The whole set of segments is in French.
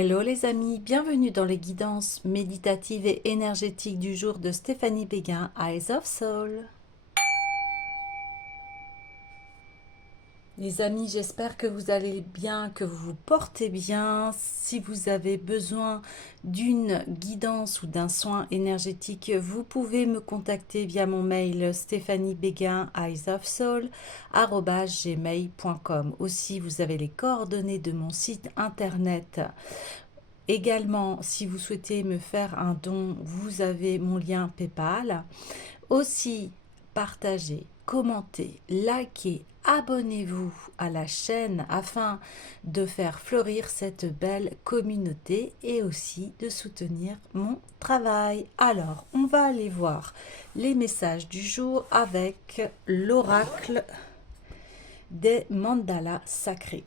Hello les amis, bienvenue dans les guidances méditatives et énergétiques du jour de Stéphanie Béguin, Eyes of Soul. Les amis, j'espère que vous allez bien, que vous vous portez bien. Si vous avez besoin d'une guidance ou d'un soin énergétique, vous pouvez me contacter via mon mail stéphaniebeguin@gmail.com. Aussi, vous avez les coordonnées de mon site internet. Également, si vous souhaitez me faire un don, vous avez mon lien PayPal. Aussi, partagez, commentez, likez, abonnez-vous à la chaîne afin de faire fleurir cette belle communauté et aussi de soutenir mon travail. Alors, on va aller voir les messages du jour avec l'oracle des mandalas sacrés.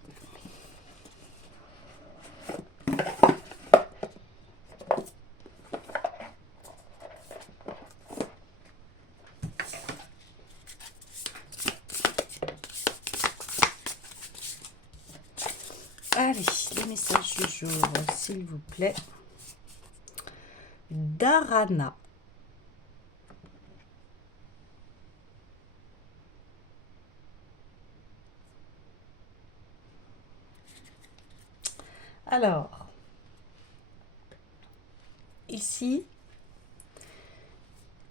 Allez, les messages du jour, s'il vous plaît. Dharana. Alors, ici,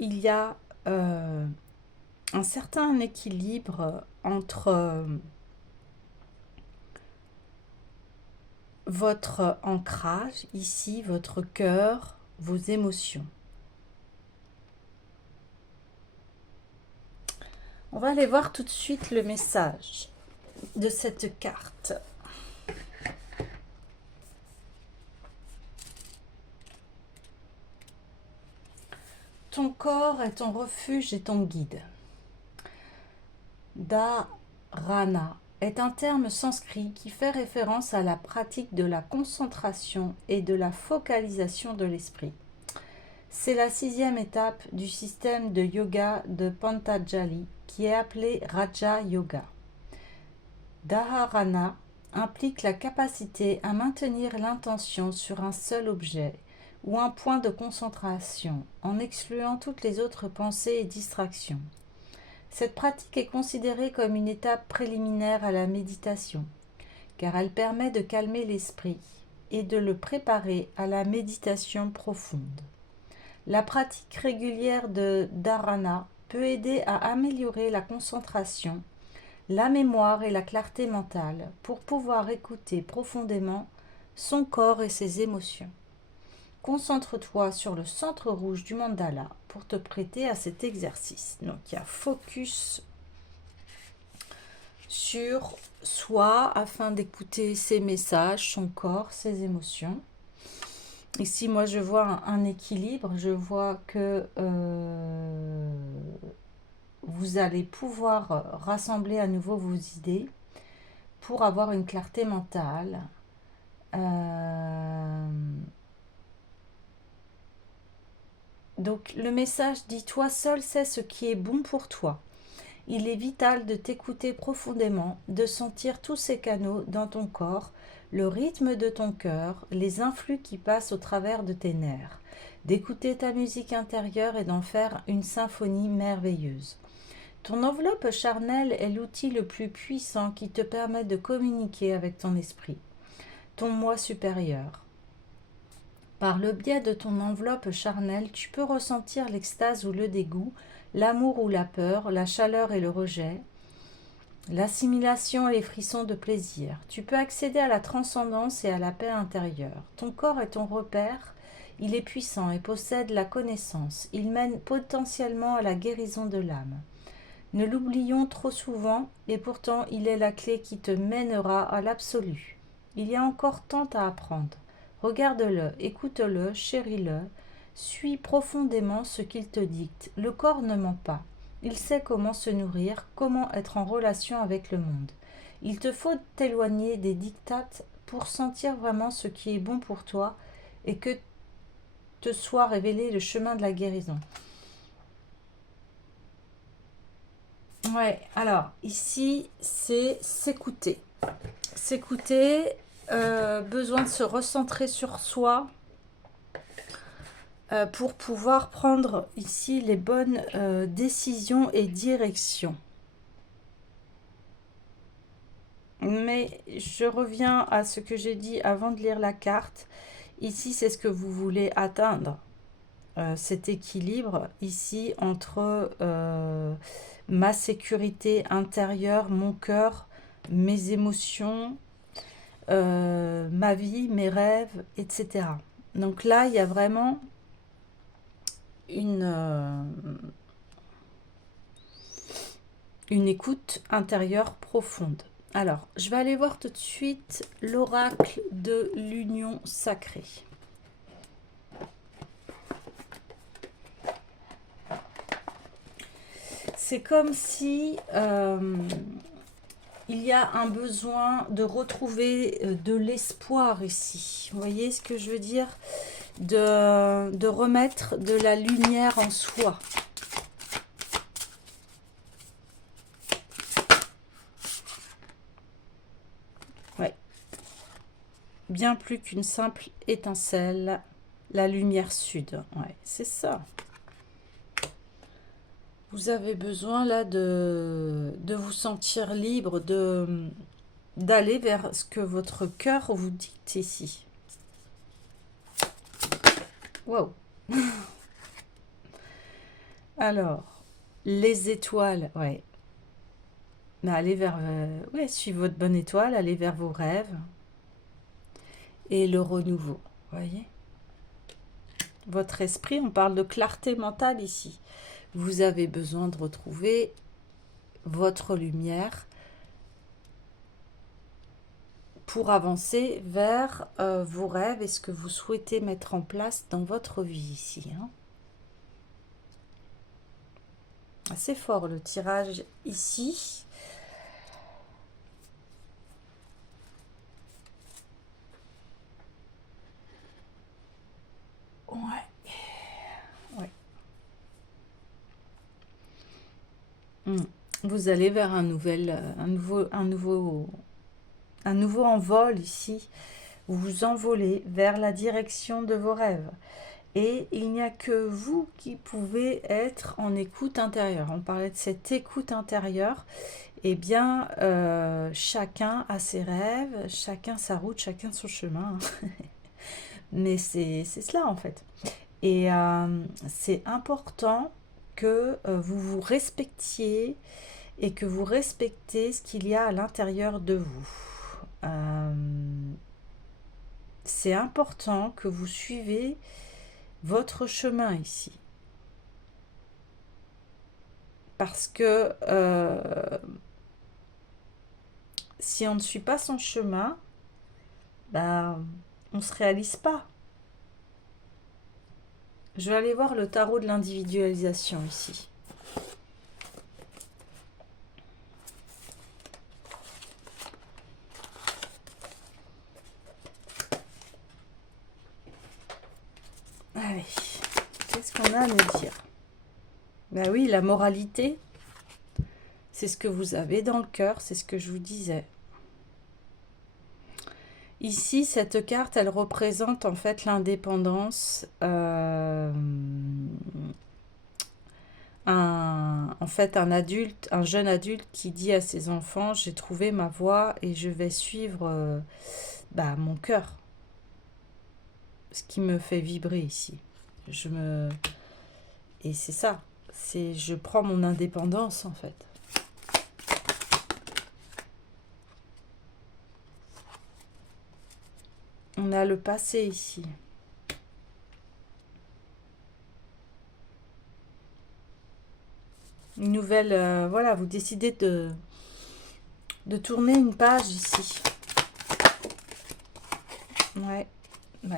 il y a un certain équilibre entre votre ancrage, ici, votre cœur, vos émotions. On va aller voir tout de suite le message de cette carte. Ton corps est ton refuge et ton guide. Dharana est un terme sanskrit qui fait référence à la pratique de la concentration et de la focalisation de l'esprit. C'est la 6e étape du système de yoga de Patanjali qui est appelé Raja Yoga. Dharana implique la capacité à maintenir l'intention sur un seul objet ou un point de concentration en excluant toutes les autres pensées et distractions. Cette pratique est considérée comme une étape préliminaire à la méditation, car elle permet de calmer l'esprit et de le préparer à la méditation profonde. La pratique régulière de dharana peut aider à améliorer la concentration, la mémoire et la clarté mentale pour pouvoir écouter profondément son corps et ses émotions. Concentre-toi sur le centre rouge du mandala pour te prêter à cet exercice. Donc, il y a focus sur soi afin d'écouter ses messages, son corps, ses émotions. Ici, moi, je vois un équilibre. Je vois que vous allez pouvoir rassembler à nouveau vos idées pour avoir une clarté mentale. Donc le message dit: toi seul sais ce qui est bon pour toi. Il est vital de t'écouter profondément, de sentir tous ces canaux dans ton corps, le rythme de ton cœur, les influx qui passent au travers de tes nerfs, d'écouter ta musique intérieure et d'en faire une symphonie merveilleuse. Ton enveloppe charnelle est l'outil le plus puissant qui te permet de communiquer avec ton esprit, ton moi supérieur. Par le biais de ton enveloppe charnelle, tu peux ressentir l'extase ou le dégoût, l'amour ou la peur, la chaleur et le rejet, l'assimilation et les frissons de plaisir. Tu peux accéder à la transcendance et à la paix intérieure. Ton corps est ton repère, il est puissant et possède la connaissance. Il mène potentiellement à la guérison de l'âme. Ne l'oublions trop souvent, et pourtant il est la clé qui te mènera à l'absolu. Il y a encore tant à apprendre. Regarde-le, écoute-le, chéris-le, suis profondément ce qu'il te dicte. Le corps ne ment pas. Il sait comment se nourrir, comment être en relation avec le monde. Il te faut t'éloigner des dictates pour sentir vraiment ce qui est bon pour toi et que te soit révélé le chemin de la guérison. Ouais, alors ici, c'est s'écouter. S'écouter, besoin de se recentrer sur soi pour pouvoir prendre ici les bonnes décisions et directions. Mais je reviens à ce que j'ai dit avant de lire la carte. Ici, c'est ce que vous voulez atteindre. Cet équilibre ici entre ma sécurité intérieure, mon cœur, mes émotions, ma vie, mes rêves, etc. Donc là, il y a vraiment une écoute intérieure profonde. Alors, je vais aller voir tout de suite l'oracle de l'union sacrée. C'est comme si il y a un besoin de retrouver de l'espoir ici. Vous voyez ce que je veux dire? De remettre de la lumière en soi. Ouais. Bien plus qu'une simple étincelle. La lumière sud. Ouais, c'est ça. Vous avez besoin là de vous sentir libre, d'aller vers ce que votre cœur vous dicte ici. Wow. Alors, les étoiles, ouais. Allez vers, ouais, suivez votre bonne étoile, allez vers vos rêves et le renouveau, voyez. Votre esprit, on parle de clarté mentale ici. Vous avez besoin de retrouver votre lumière pour avancer vers vos rêves et ce que vous souhaitez mettre en place dans votre vie ici. Hein. Assez fort le tirage ici. Ouais. Vous allez vers un nouveau envol ici. Vous vous envolez vers la direction de vos rêves. Et il n'y a que vous qui pouvez être en écoute intérieure. On parlait de cette écoute intérieure. Eh bien, chacun a ses rêves, chacun sa route, chacun son chemin. Mais c'est cela en fait. Et c'est important que vous vous respectiez et que vous respectez ce qu'il y a à l'intérieur de vous. C'est important que vous suivez votre chemin ici. Parce que si on ne suit pas son chemin, ben, on ne se réalise pas. Je vais aller voir le tarot de l'individualisation ici. Allez, qu'est-ce qu'on a à nous dire? Ben oui, la moralité, c'est ce que vous avez dans le cœur, c'est ce que je vous disais. Ici, cette carte, elle représente en fait l'indépendance. En fait, un jeune adulte qui dit à ses enfants, j'ai trouvé ma voie et je vais suivre mon cœur. Ce qui me fait vibrer ici. Et c'est ça. Je prends mon indépendance en fait. On a le passé ici. Une nouvelle, voilà, vous décidez de tourner une page ici. Ouais,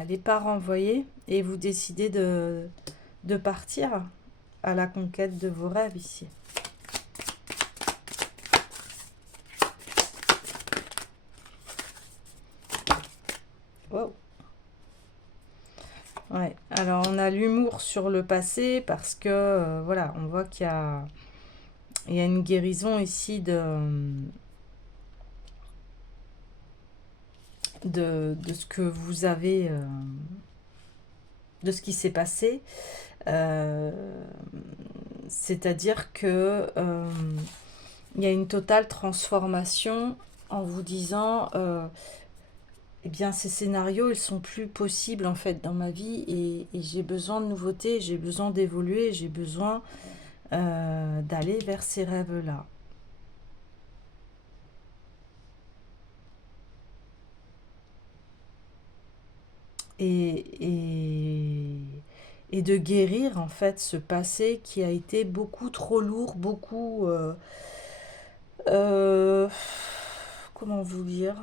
les parents, vous voyez, et vous décidez de partir à la conquête de vos rêves ici. Wow. Ouais, alors on a l'humour sur le passé parce que, voilà, on voit qu'il y a une guérison ici de ce que vous avez, de ce qui s'est passé. Euh, C'est-à-dire que il y a une totale transformation en vous disant, eh bien, ces scénarios, ils sont plus possibles en fait dans ma vie et j'ai besoin de nouveautés, j'ai besoin d'évoluer, j'ai besoin d'aller vers ces rêves-là. Et, et de guérir en fait ce passé qui a été beaucoup trop lourd, beaucoup... euh, comment vous dire?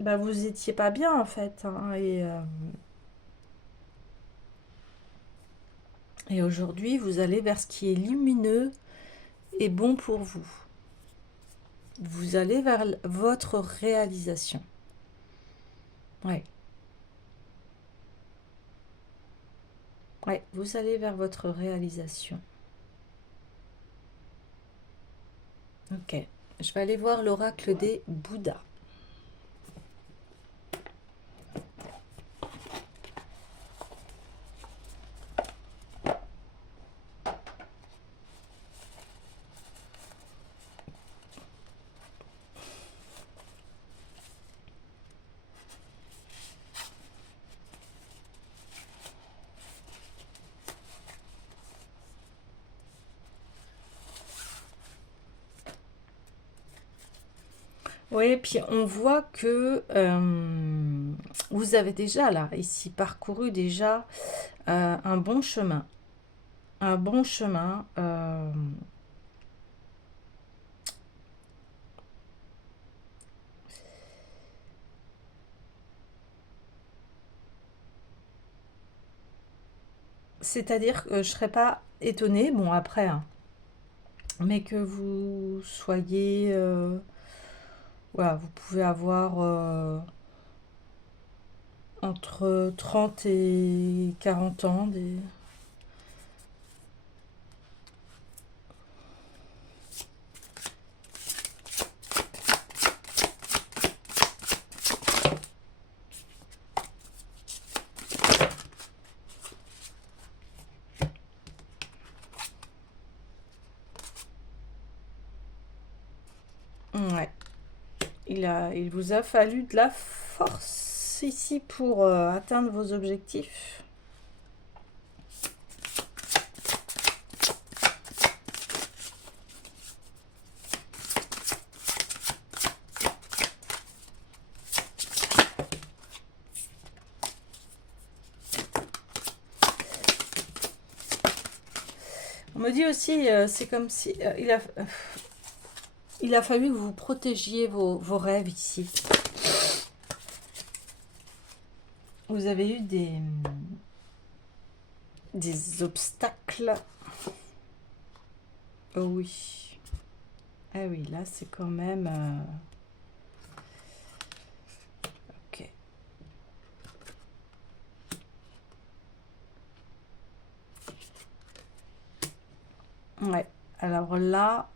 Bah, vous étiez pas bien en fait, hein, et aujourd'hui vous allez vers ce qui est lumineux et bon pour vous. Vous allez vers votre réalisation. Ouais, ouais, vous allez vers votre réalisation. Ok, je vais aller voir l'oracle des Bouddhas. Oui, puis on voit que vous avez déjà là, ici, parcouru déjà un bon chemin. Un bon chemin. C'est-à-dire que je serais pas étonnée, bon après, hein, mais que vous soyez... voilà, vous pouvez avoir entre 30 et 40 ans. Ouais. Il vous a fallu de la force ici pour atteindre vos objectifs. On me dit aussi, c'est comme si il a fallu que vous protégiez vos rêves ici. Vous avez eu des obstacles. Oh oui. Ah oui, là c'est quand même... ok. Ouais. Alors là...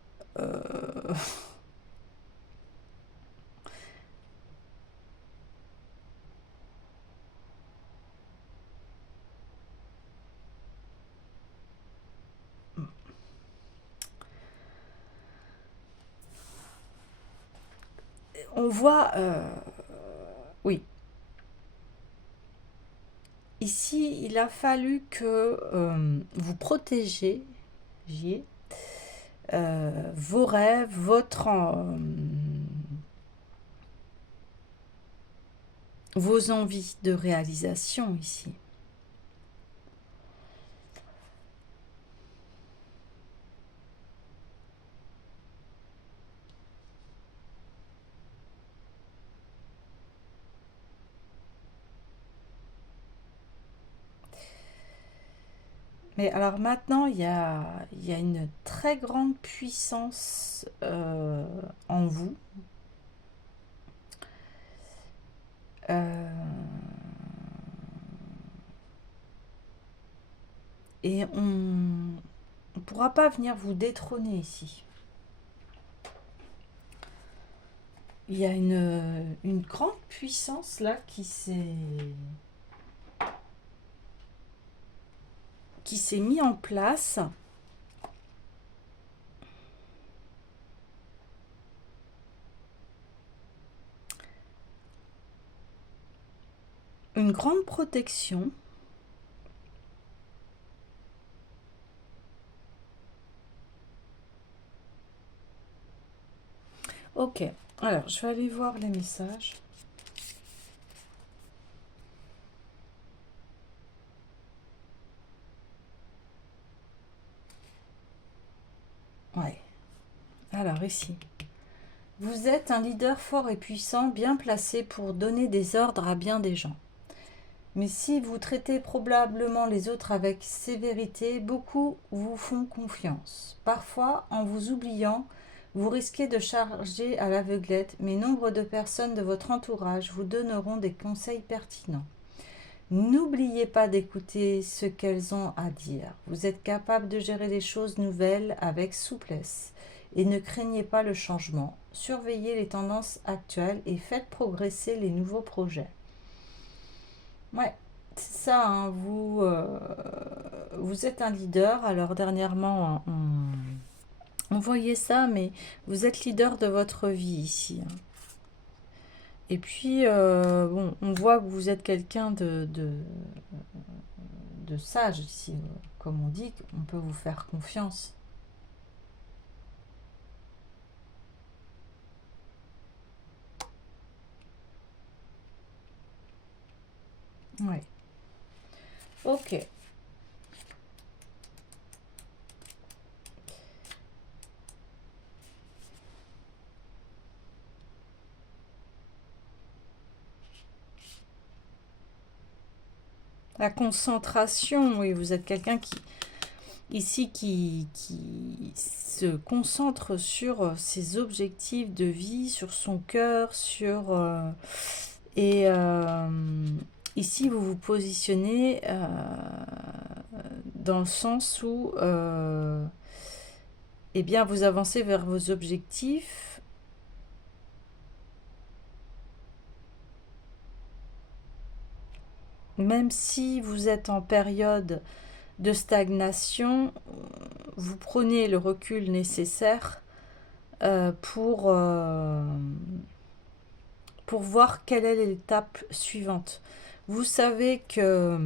on voit... oui. Ici, il a fallu que vous protégiez vos rêves, vos envies de réalisation ici. Mais alors maintenant, il y a une très grande puissance en vous. Et on ne pourra pas venir vous détrôner ici. Il y a une grande puissance là qui s'est mis en place. Une grande protection. Ok, alors je vais aller voir les messages. Ouais, alors ici. Vous êtes un leader fort et puissant, bien placé pour donner des ordres à bien des gens. Mais si vous traitez probablement les autres avec sévérité, beaucoup vous font confiance. Parfois, en vous oubliant, vous risquez de charger à l'aveuglette, mais nombre de personnes de votre entourage vous donneront des conseils pertinents. N'oubliez pas d'écouter ce qu'elles ont à dire. Vous êtes capable de gérer les choses nouvelles avec souplesse et ne craignez pas le changement. Surveillez les tendances actuelles et faites progresser les nouveaux projets. Ouais, c'est ça, hein, vous êtes un leader. Alors dernièrement, on voyait ça, mais vous êtes leader de votre vie ici, hein. Et puis, bon, on voit que vous êtes quelqu'un de sage ici. Comme on dit, on peut vous faire confiance. Ouais. Ok. La concentration, oui, vous êtes quelqu'un qui se concentre sur ses objectifs de vie, sur son cœur, et ici vous vous positionnez dans le sens où eh bien vous avancez vers vos objectifs. Même si vous êtes en période de stagnation, vous prenez le recul nécessaire pour voir quelle est l'étape suivante. Vous savez que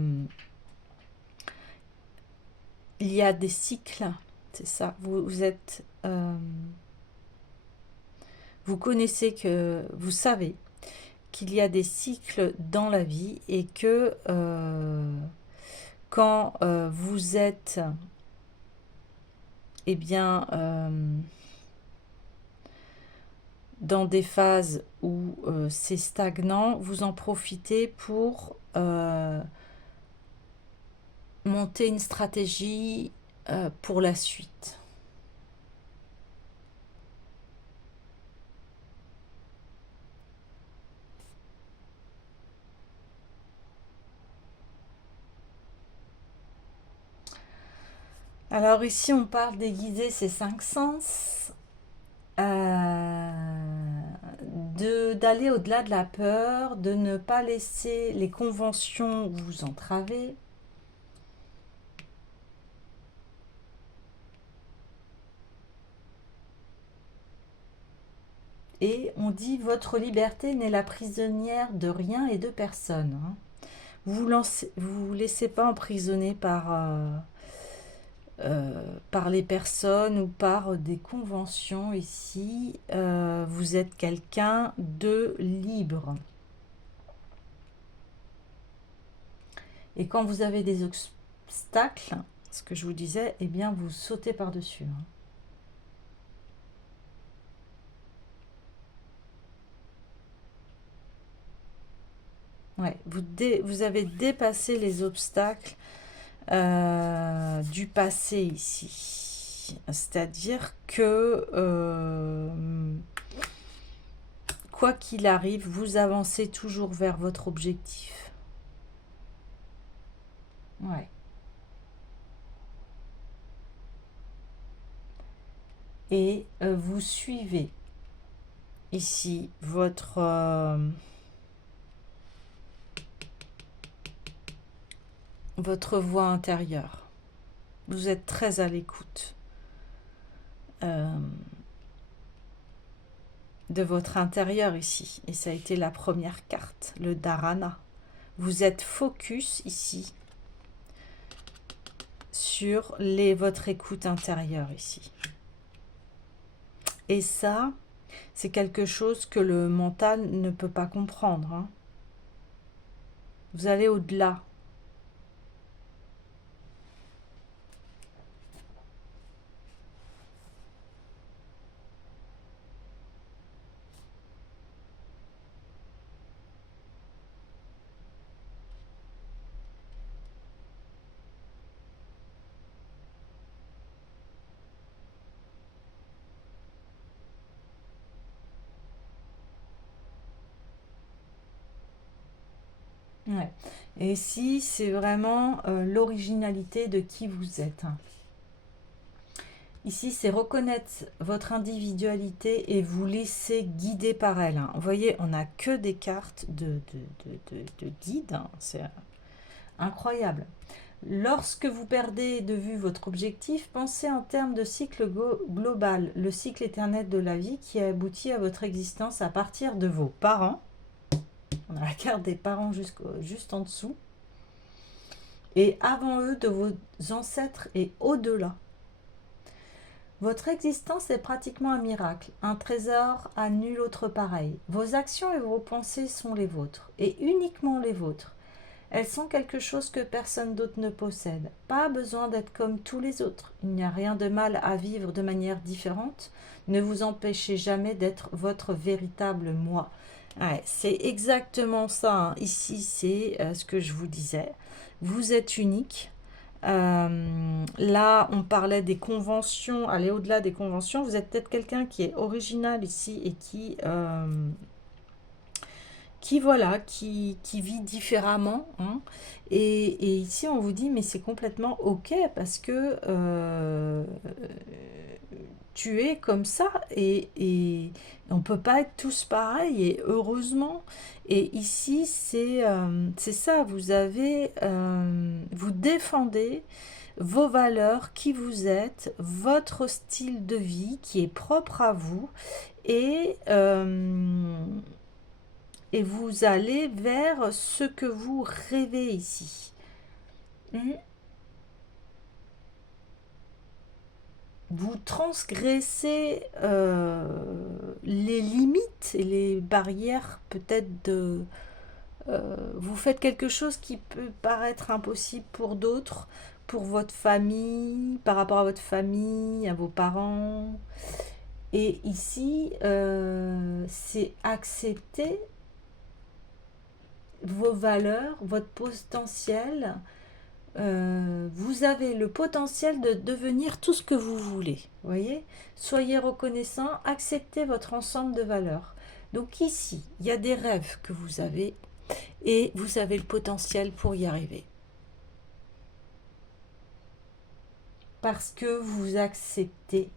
il y a des cycles, c'est ça. Vous connaissez que vous savez qu'il y a des cycles dans la vie et que quand vous êtes eh bien dans des phases où c'est stagnant, vous en profitez pour monter une stratégie pour la suite. Alors ici, on parle d'aiguiser ses cinq sens, d'aller au-delà de la peur, de ne pas laisser les conventions vous entraver. Et on dit votre liberté n'est la prisonnière de rien et de personne, hein. Vous vous laissez pas emprisonner par les personnes ou par des conventions ici. Vous êtes quelqu'un de libre. Et quand vous avez des obstacles, ce que je vous disais, eh bien vous sautez par-dessus, hein. Ouais, vous avez dépassé les obstacles du passé ici. C'est-à-dire que quoi qu'il arrive, vous avancez toujours vers votre objectif. Ouais. Et vous suivez ici votre voix intérieure. Vous êtes très à l'écoute de votre intérieur ici. Et ça a été la première carte, le Dharana. Vous êtes focus ici sur votre écoute intérieure ici. Et ça, c'est quelque chose que le mental ne peut pas comprendre, hein. Vous allez au-delà. Ouais. Et ici, c'est vraiment l'originalité de qui vous êtes, hein. Ici, c'est reconnaître votre individualité et vous laisser guider par elle, hein. Vous voyez, on n'a que des cartes de guide, hein. C'est incroyable. Lorsque vous perdez de vue votre objectif, pensez en termes de cycle global, le cycle éternel de la vie qui a abouti à votre existence à partir de vos parents. On a la carte des parents juste en dessous. Et avant eux, de vos ancêtres et au-delà. Votre existence est pratiquement un miracle, un trésor à nul autre pareil. Vos actions et vos pensées sont les vôtres, et uniquement les vôtres. Elles sont quelque chose que personne d'autre ne possède. Pas besoin d'être comme tous les autres. Il n'y a rien de mal à vivre de manière différente. Ne vous empêchez jamais d'être votre véritable moi. Ouais, c'est exactement ça, hein. Ici, c'est ce que je vous disais. Vous êtes unique. Là, on parlait des conventions, aller au-delà des conventions. Vous êtes peut-être quelqu'un qui est original ici et qui vit différemment, hein. Et ici, on vous dit, mais c'est complètement OK parce que tu es comme ça et on ne peut pas être tous pareils et heureusement. Et ici, c'est ça, vous défendez vos valeurs, qui vous êtes, votre style de vie qui est propre à vous et, et vous allez vers ce que vous rêvez ici. Vous transgressez les limites et les barrières peut-être de... vous faites quelque chose qui peut paraître impossible pour d'autres, pour votre famille, par rapport à votre famille, à vos parents. Et ici, c'est accepter vos valeurs, votre potentiel. Vous avez le potentiel de devenir tout ce que vous voulez. Voyez, soyez reconnaissant, acceptez votre ensemble de valeurs. Donc ici, il y a des rêves que vous avez et vous avez le potentiel pour y arriver. Parce que vous acceptez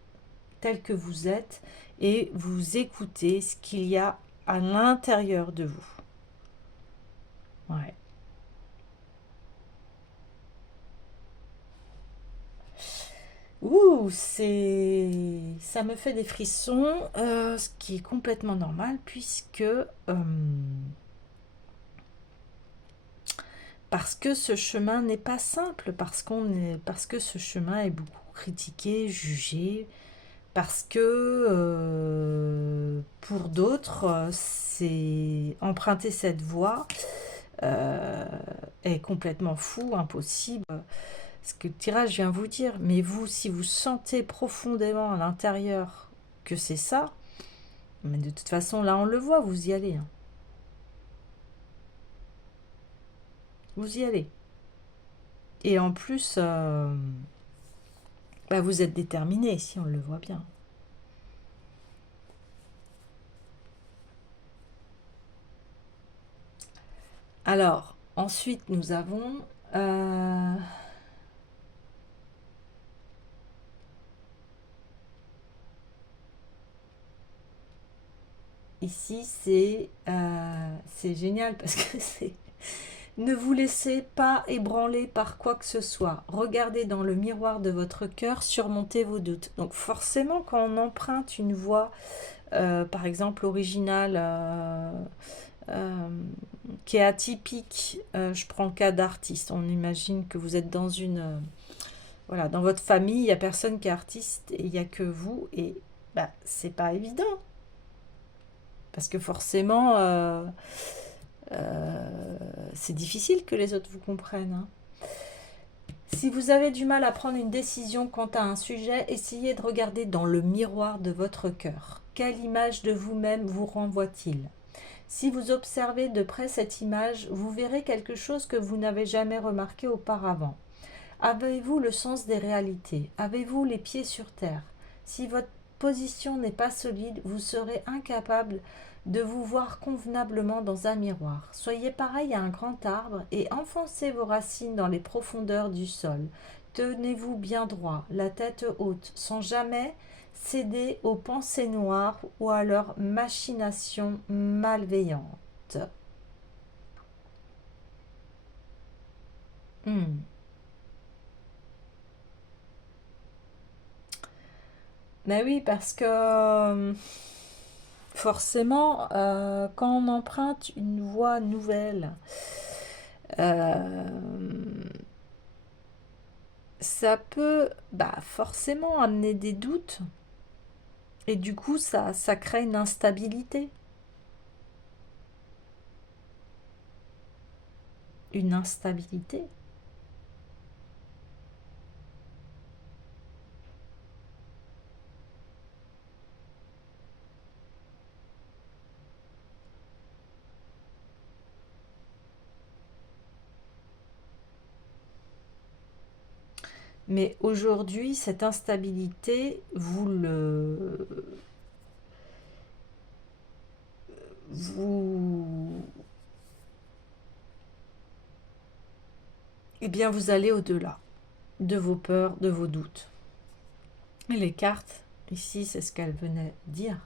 tel que vous êtes et vous écoutez ce qu'il y a à l'intérieur de vous. Ouais. Ouh, ça me fait des frissons, ce qui est complètement normal puisque parce que ce chemin n'est pas simple, parce que ce chemin est beaucoup critiqué, jugé, parce que pour d'autres, c'est emprunter cette voie est complètement fou, impossible. Ce que le tirage vient vous dire, mais vous, si vous sentez profondément à l'intérieur que c'est ça, mais de toute façon, là, on le voit, vous y allez, hein. Vous y allez. Et en plus, bah, vous êtes déterminé, si on le voit bien. Alors, ensuite, nous avons... ici, c'est génial parce que c'est... Ne vous laissez pas ébranler par quoi que ce soit. Regardez dans le miroir de votre cœur, surmontez vos doutes. Donc forcément, quand on emprunte une voix, par exemple originale, euh, qui est atypique, je prends le cas d'artiste. On imagine que vous êtes dans une... voilà, dans votre famille, il n'y a personne qui est artiste et il n'y a que vous. Et bah, c'est pas évident. Parce que forcément... c'est difficile que les autres vous comprennent. Hein. Si vous avez du mal à prendre une décision quant à un sujet, essayez de regarder dans le miroir de votre cœur. Quelle image de vous-même vous renvoie-t-il? Si vous observez de près cette image, vous verrez quelque chose que vous n'avez jamais remarqué auparavant. Avez-vous le sens des réalités? Avez-vous les pieds sur terre? Si votre position n'est pas solide, vous serez incapable de vous voir convenablement dans un miroir. Soyez pareil à un grand arbre et enfoncez vos racines dans les profondeurs du sol. Tenez-vous bien droit, la tête haute, sans jamais céder aux pensées noires ou à leurs machinations malveillantes. Mais oui, parce que forcément, quand on emprunte une voie nouvelle, euh, ça peut forcément amener des doutes et du coup, ça crée une instabilité. Une instabilité. Mais aujourd'hui, cette instabilité, vous, eh bien, vous allez au-delà de vos peurs, de vos doutes. Et les cartes, ici, c'est ce qu'elles venaient dire.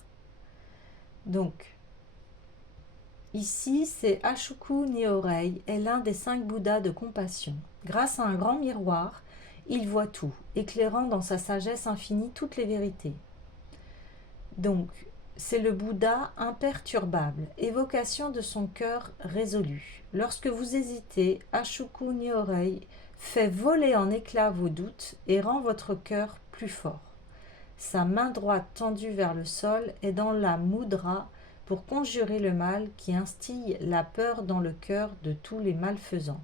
Donc, ici, c'est Ashuku Nyorei est l'un des 5 Bouddhas de compassion. Grâce à un grand miroir, il voit tout, éclairant dans sa sagesse infinie toutes les vérités. Donc, c'est le Bouddha imperturbable, évocation de son cœur résolu. Lorsque vous hésitez, Ashuku Nyorei fait voler en éclats vos doutes et rend votre cœur plus fort. Sa main droite tendue vers le sol est dans la mudra pour conjurer le mal qui instille la peur dans le cœur de tous les malfaisants.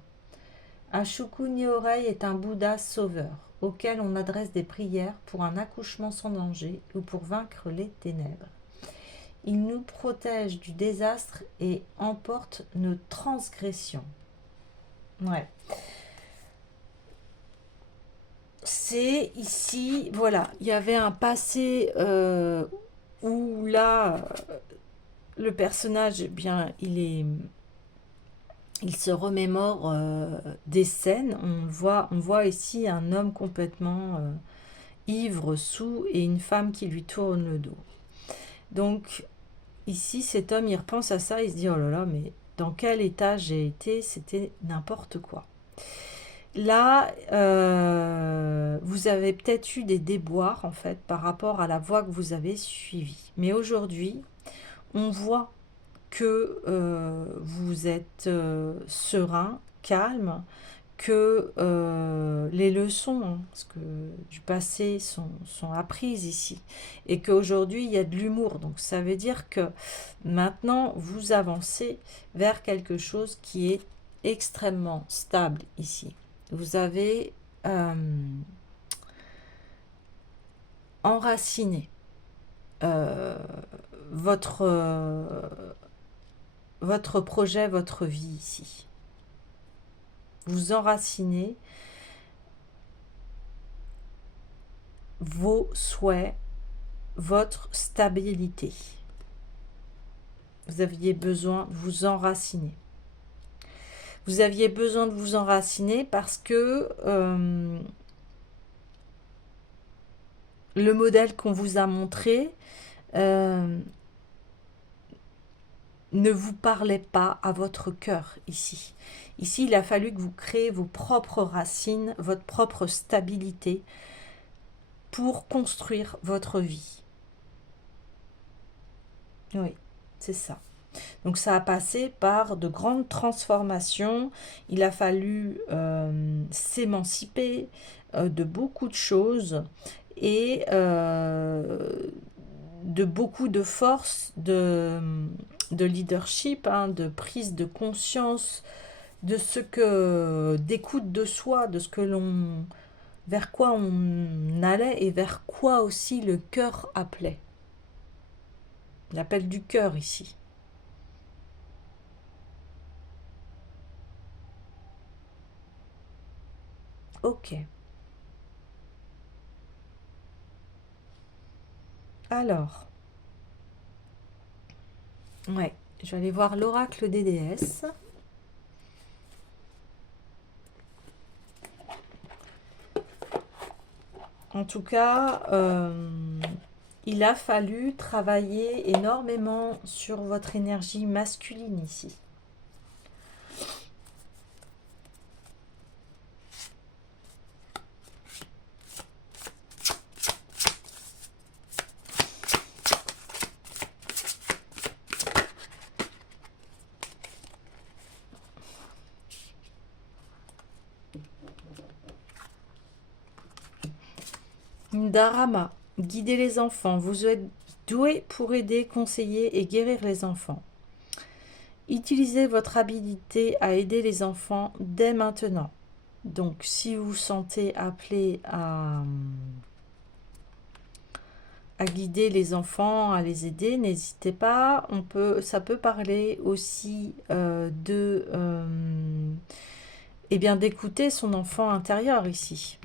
Ashuku Nyorei est un Bouddha sauveur, auquel on adresse des prières pour un accouchement sans danger ou pour vaincre les ténèbres. Il nous protège du désastre et emporte nos transgressions. Ouais. C'est ici, voilà, il y avait un passé où là, le personnage, eh bien, il se remémore des scènes. On voit ici un homme complètement ivre, saoul, et une femme qui lui tourne le dos. Donc, ici, cet homme, il repense à ça, il se dit, oh là là, mais dans quel état j'ai été, c'était n'importe quoi. Là, vous avez peut-être eu des déboires, en fait, par rapport à la voie que vous avez suivie. Mais aujourd'hui, on voit que vous êtes serein, calme, que les leçons parce que du passé sont apprises ici et qu'aujourd'hui il y a de l'humour. Donc ça veut dire que maintenant vous avancez vers quelque chose qui est extrêmement stable ici. Vous avez enraciné euh, votre, votre projet, votre vie ici. Vous enracinez vos souhaits, votre stabilité. Vous aviez besoin de vous enraciner. Vous aviez besoin de vous enraciner parce que le modèle qu'on vous a montré ne vous parlait pas à votre cœur ici. Ici, il a fallu que vous créez vos propres racines, votre propre stabilité pour construire votre vie. Oui, c'est ça. Donc ça a passé par de grandes transformations. Il a fallu s'émanciper de beaucoup de choses et de beaucoup de force, de leadership, hein, de prise de conscience, de ce que d'écoute de soi, de ce que l'on vers quoi on allait et vers quoi aussi le cœur appelait. L'appel du cœur ici. Ok. Alors, ouais, je vais aller voir l'oracle des déesses. En tout cas, il a fallu travailler énormément sur votre énergie masculine ici. Dharma, guider les enfants. Vous êtes doué pour aider, conseiller et guérir les enfants. Utilisez votre habilité à aider les enfants dès maintenant. Donc, si vous vous sentez appelé à guider les enfants, à les aider, n'hésitez pas. Ça peut parler aussi eh bien, d'écouter son enfant intérieur ici.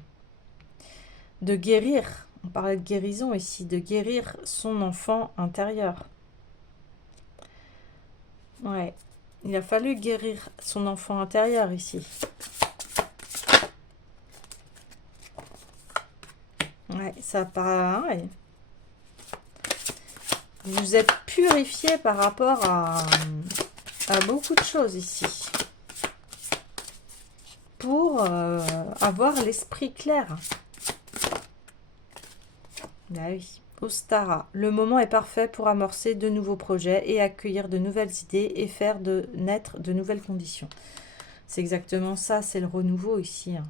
De guérir, on parlait de guérison ici, de guérir son enfant intérieur. Ouais, il a fallu guérir son enfant intérieur ici. Ouais, ça part. Ouais. Vous êtes purifié par rapport à beaucoup de choses ici. Pour avoir l'esprit clair. Ah oui. Ostara, le moment est parfait pour amorcer de nouveaux projets et accueillir de nouvelles idées et faire naître de nouvelles conditions. C'est exactement ça, c'est le renouveau ici. Hein.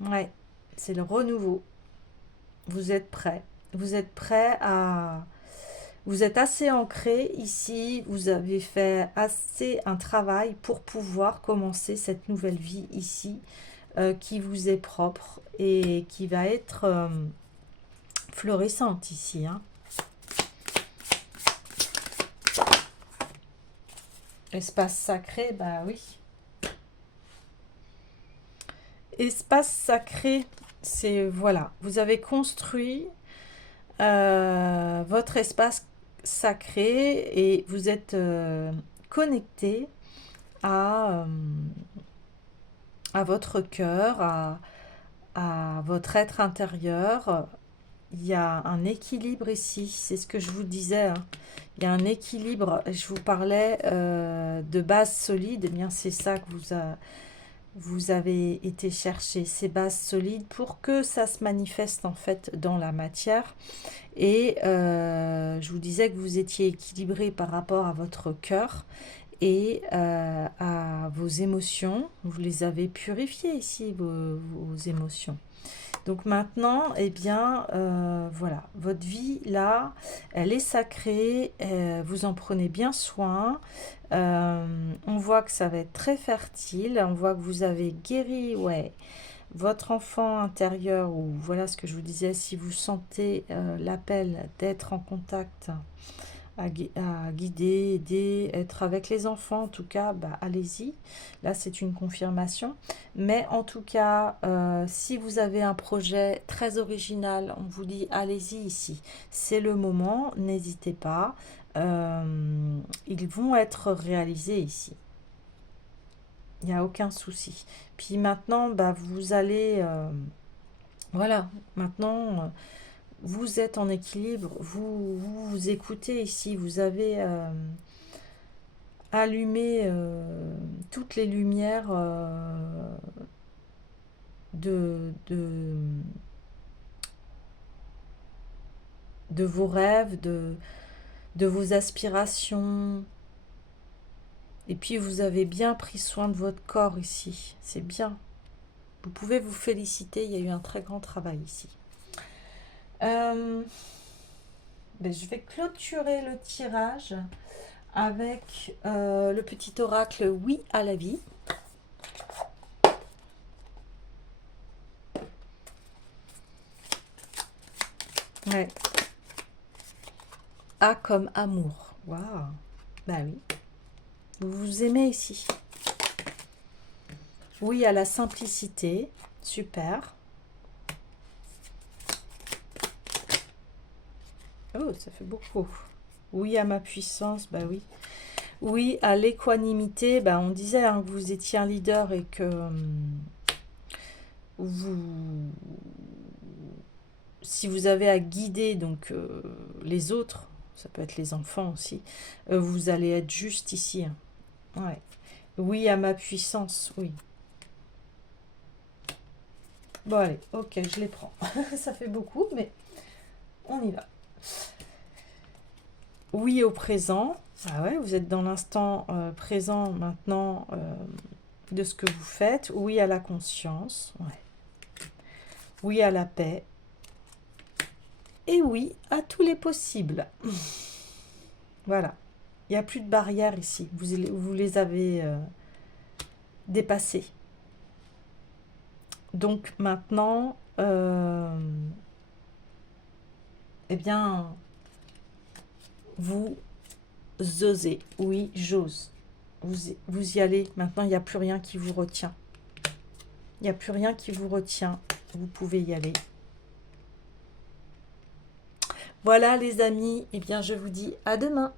Ouais, c'est le renouveau. Vous êtes prêts. Vous êtes prêts à... Vous êtes assez ancré ici, vous avez fait assez un travail pour pouvoir commencer cette nouvelle vie ici qui vous est propre et qui va être florissante ici. Hein. Espace sacré, bah oui. Espace sacré, c'est voilà, vous avez construit votre espace sacré et vous êtes connecté à votre cœur, à votre être intérieur. Il y a un équilibre ici, c'est ce que je vous disais. Hein. Il y a un équilibre, je vous parlais de base solide, eh bien c'est ça que vous avez été chercher, ces bases solides pour que ça se manifeste en fait dans la matière. Et je vous disais que vous étiez équilibré par rapport à votre cœur et à vos émotions. Vous les avez purifiées ici, vos émotions. Donc maintenant, eh bien, voilà, votre vie là, elle est sacrée, vous en prenez bien soin. On voit que ça va être très fertile, on voit que vous avez guéri, ouais, votre enfant intérieur, ou voilà ce que je vous disais, si vous sentez l'appel d'être en contact, à guider, aider, être avec les enfants, en tout cas, bah, allez-y. Là, c'est une confirmation. Mais en tout cas, si vous avez un projet très original, on vous dit, allez-y ici. C'est le moment, n'hésitez pas. Ils vont être réalisés ici. Il n'y a aucun souci. Puis maintenant, bah, vous allez... voilà, maintenant... vous êtes en équilibre, vous écoutez ici, vous avez allumé toutes les lumières de vos rêves, de vos aspirations. Et puis vous avez bien pris soin de votre corps ici, c'est bien. Vous pouvez vous féliciter, il y a eu un très grand travail ici. Je vais clôturer le tirage avec le petit oracle oui à la vie. Ouais. A comme amour. Waouh. Bah oui. Vous vous aimez ici. Oui à la simplicité. Super. Oh, ça fait beaucoup. Oui à ma puissance. Bah oui. Oui à l'équanimité. Bah, on disait hein, que vous étiez un leader et que vous... Si vous avez à guider donc les autres, ça peut être les enfants aussi, vous allez être juste ici. Hein. Ouais. Oui à ma puissance, oui. Bon allez, ok, je les prends. Ça fait beaucoup, mais on y va. Oui au présent. Ah ouais, vous êtes dans l'instant présent maintenant de ce que vous faites. Oui à la conscience. Ouais. Oui à la paix. Et oui à tous les possibles. Voilà. Il n'y a plus de barrières ici. Vous les avez dépassées. Donc maintenant, eh bien, vous osez. Oui, j'ose. Vous y allez. Maintenant, il n'y a plus rien qui vous retient. Il n'y a plus rien qui vous retient. Vous pouvez y aller. Voilà les amis. Eh bien, je vous dis à demain.